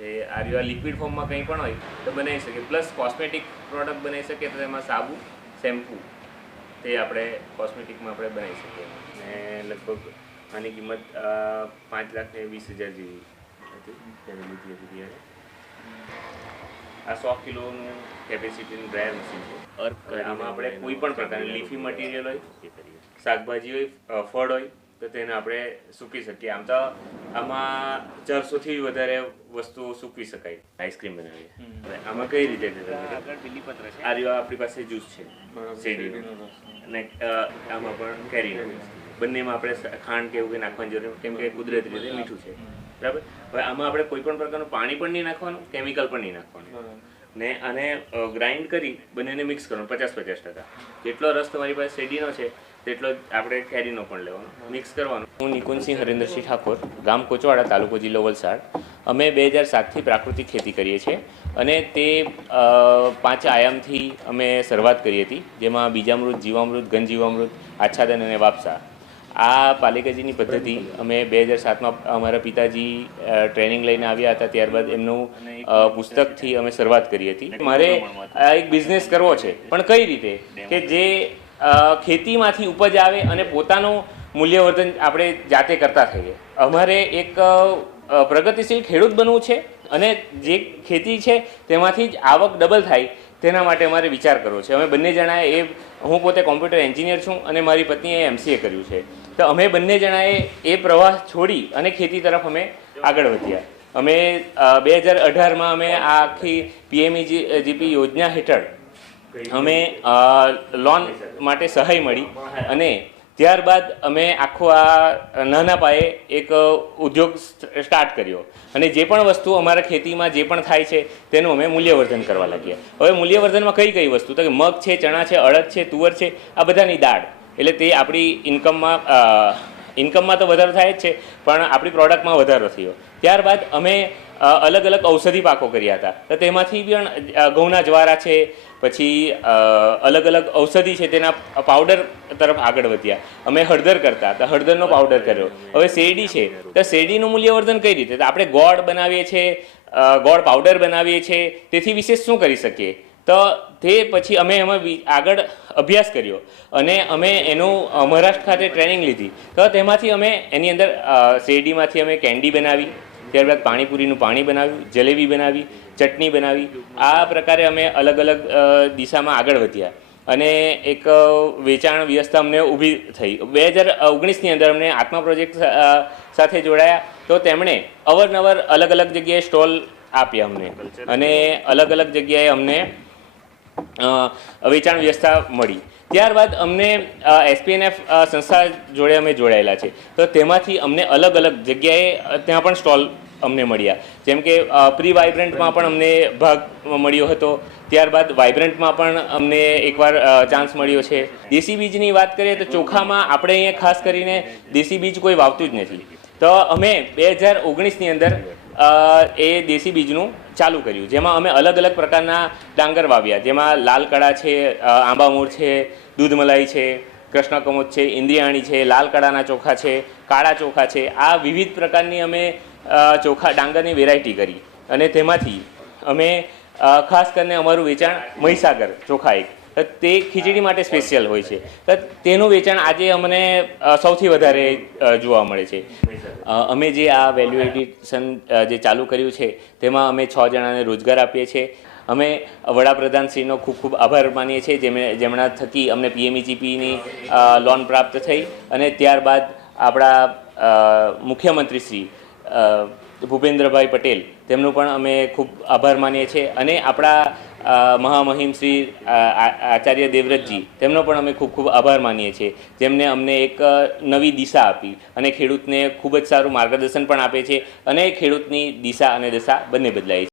એ આ લિક્વિડ ફોર્મમાં કંઈ પણ હોય તો બનાવી શકીએ. પ્લસ કોસ્મેટિક પ્રોડક્ટ બનાવી શકીએ તો એમાં સાબુ, શેમ્પૂ તે આપણે કોસ્મેટિકમાં આપણે બનાવી શકીએ. અને લગભગ આની કિંમત 5,20,000 જેવી હતી તેને લીધી હતી ત્યારે. આ 100 કિલોનું કેપેસિટીનું ડ્રાયર મશીન છે. આમાં આપણે કોઈ પણ પ્રકારની લીફી મટીરિયલ હોય, શાકભાજી હોય, ફળ હોય તો તેને આપણે સૂકવી શકીએ. આમ તો આમાં 400થી વધારે વસ્તુઓ સૂકવી શકાય. આઈસ્ક્રીમ બનાવીએ આમાં કઈ રીતે આ આપણી પાસે જ્યુસ છે શેરડીનો અને આમાં પણ કેરીનો. બંનેમાં આપણે ખાંડ કે એવું કંઈ નાખવાની જરૂર કેમ કે કુદરતી રીતે મીઠું છે, બરાબર. હવે આમાં આપણે કોઈ પણ પ્રકારનું પાણી પણ નહીં નાખવાનું, કેમિકલ પણ નહીં નાખવાનું ને આને ગ્રાઇન્ડ કરી બંનેને મિક્સ કરવાનું 50-50%. જેટલો રસ તમારી પાસે શેરડીનો છે તેટલો આપણે કેરીનો પણ લેવાનો, મિક્સ કરવાનું. હું નિકુંજસિંહ હરેન્દ્રસિંહ ઠાકોર, ગામ કોચવાડા, તાલુકો જિલ્લો વલસાડ. અમે 2007થી પ્રાકૃતિક ખેતી કરીએ છીએ અને તે 5 આયામથી અમે શરૂઆત કરી હતી, જેમાં બીજામૃત, જીવામૃત, ઘનજીવામૃત, આચ્છાદન અને વાપસા. આ પાલિકાજીની પદ્ધતિ અમે 2007માં અમારા પિતાજી ટ્રેનિંગ લઈને આવ્યા હતા, ત્યારબાદ એમનું પુસ્તકથી અમે શરૂઆત કરી હતી. મારે આ એક બિઝનેસ કરવો છે, પણ કઈ રીતે કે જે ખેતીમાંથી ઉપજ આવે અને પોતાનું મૂલ્યવર્ધન આપણે જાતે કરતા થઈએ. અમારે એક પ્રગતિશીલ ખેડૂત બનવું છે અને જે ખેતી છે તેમાંથી જ આવક ડબલ થાય તેના માટે અમારે વિચાર કરવો છે. અમે બંને જણાએ હું પોતે કોમ્પ્યુટર એન્જિનિયર છું અને મારી પત્નીએ MCA કર્યું છે, તો અમે બંને જણાએ એ પ્રવાહ છોડી અને ખેતી તરફ અમે આગળ વધ્યા. અમે 2018માં અમે આ આખી PMEGP યોજના હેઠળ અમે લોન માટે સહાય મળી અને ત્યારબાદ અમે આખો આ નાના પાયે એક ઉદ્યોગ સ્ટાર્ટ કર્યો અને જે પણ વસ્તુ અમારા ખેતીમાં જે પણ થાય છે તેનું અમે મૂલ્યવર્ધન કરવા લાગ્યા. હવે મૂલ્યવર્ધનમાં કઈ વસ્તુ તો કે મગ છે, ચણા છે, અડદ છે, તુવર છે, આ બધાની દાળ, એટલે તે આપણી ઇન્કમમાં તો વધારો થાય જ છે પણ આપણી પ્રોડક્ટમાં વધારો થયો. ત્યારબાદ અમે અલગ અલગ ઔષધિ પાકો કર્યા હતા, તો તેમાંથી પણ ઘઉંના જ્વારા છે, પછી અલગ અલગ ઔષધિ છે તેના પાવડર તરફ આગળ વધ્યા. અમે હળદર કરતા તો હળદરનો પાવડર કર્યો. હવે શેરડી છે તો શેરડીનું મૂલ્યવર્ધન કઈ રીતે, તો આપણે ગોળ બનાવીએ છીએ, ગોળ પાવડર બનાવીએ છીએ, તેથી વિશેષ શું કરી શકીએ, તો તે પછી અમે એમાં આગળ અભ્યાસ કર્યો અને અમે એનું મહારાષ્ટ્ર ખાતે ટ્રેનિંગ લીધી. તો તેમાંથી અમે એની અંદર શેરડીમાંથી અમે કેન્ડી બનાવી, ત્યારબાદ પાણીપુરીનું પાણી બનાવ્યું, જલેબી બનાવી, ચટણી બનાવી. આ પ્રકારે અમે અલગ અલગ દિશામાં આગળ વધ્યા અને એક વેચાણ વ્યવસ્થા અમને ઊભી થઈ. 2019ની અંદર અમને આત્મા પ્રોજેક્ટ સાથે જોડાયા, તો તેમણે અવારનવાર અલગ અલગ જગ્યાએ સ્ટોલ આપ્યા અમને અને અલગ અલગ જગ્યાએ અમને વેચાણ વ્યવસ્થા મળી. ત્યારબાદ અમને SPNF સંસ્થા જોડે અમે જોડાયેલા છે, તો તેમાંથી અમને અલગ અલગ જગ્યાએ ત્યાં પણ સ્ટોલ અમને મળ્યા. જેમ કે પ્રી વાઇબ્રન્ટમાં પણ અમને ભાગ મળ્યો હતો, ત્યારબાદ વાઇબ્રન્ટમાં પણ અમને એકવાર ચાન્સ મળ્યો છે. દેશી બીજની વાત કરીએ તો ચોખામાં આપણે અહીંયા ખાસ કરીને દેશી બીજ કોઈ વાવતું જ નથી, તો અમે 2019ની અંદર એ દેશી બીજનું ચાલુ કર્યું, જેમાં અમે અલગ અલગ પ્રકારના ડાંગર વાવ્યા, જેમાં લાલ કળા છે, આંબામૂળ છે, દૂધમલાઈ છે, કૃષ્ણકમોદ છે, ઇન્દ્રિયાણી છે, લાલ કળાના ચોખા છે, કાળા ચોખા છે. આ વિવિધ પ્રકારની અમે ચોખા ડાંગરની વેરાયટી કરી અને તેમાંથી અમે ખાસ કરીને અમારું વેચાણ મહીસાગર ચોખા એક તે ખીચડી માટે સ્પેશિયલ હોય છે, તો તેનું વેચાણ આજે અમને સૌથી વધારે જોવા મળે છે. અમે જે આ વેલ્યુ એડિશન જે ચાલુ કર્યું છે તેમાં અમે 6 જણાને રોજગાર આપીએ છીએ. અમે વડાપ્રધાનશ્રીનો ખૂબ ખૂબ આભાર માનીએ છીએ, જેમના થકી અમને PMEGPની લોન પ્રાપ્ત થઈ અને ત્યારબાદ આપણા મુખ્યમંત્રી શ્રી ભૂપેન્દ્રભાઈ પટેલ તેમનું પણ અમે ખૂબ આભાર માનીએ છીએ અને આપણા મહામહિમ શ્રી આચાર્ય દેવવ્રતજી તેમનો પણ અમે ખૂબ ખૂબ આભાર માનીએ છીએ, જેમને અમને એક નવી દિશા આપી અને ખેડૂતને ખૂબ જ સારું માર્ગદર્શન પણ આપે છે અને ખેડૂતની દિશા અને દશા બંને બદલાય છે.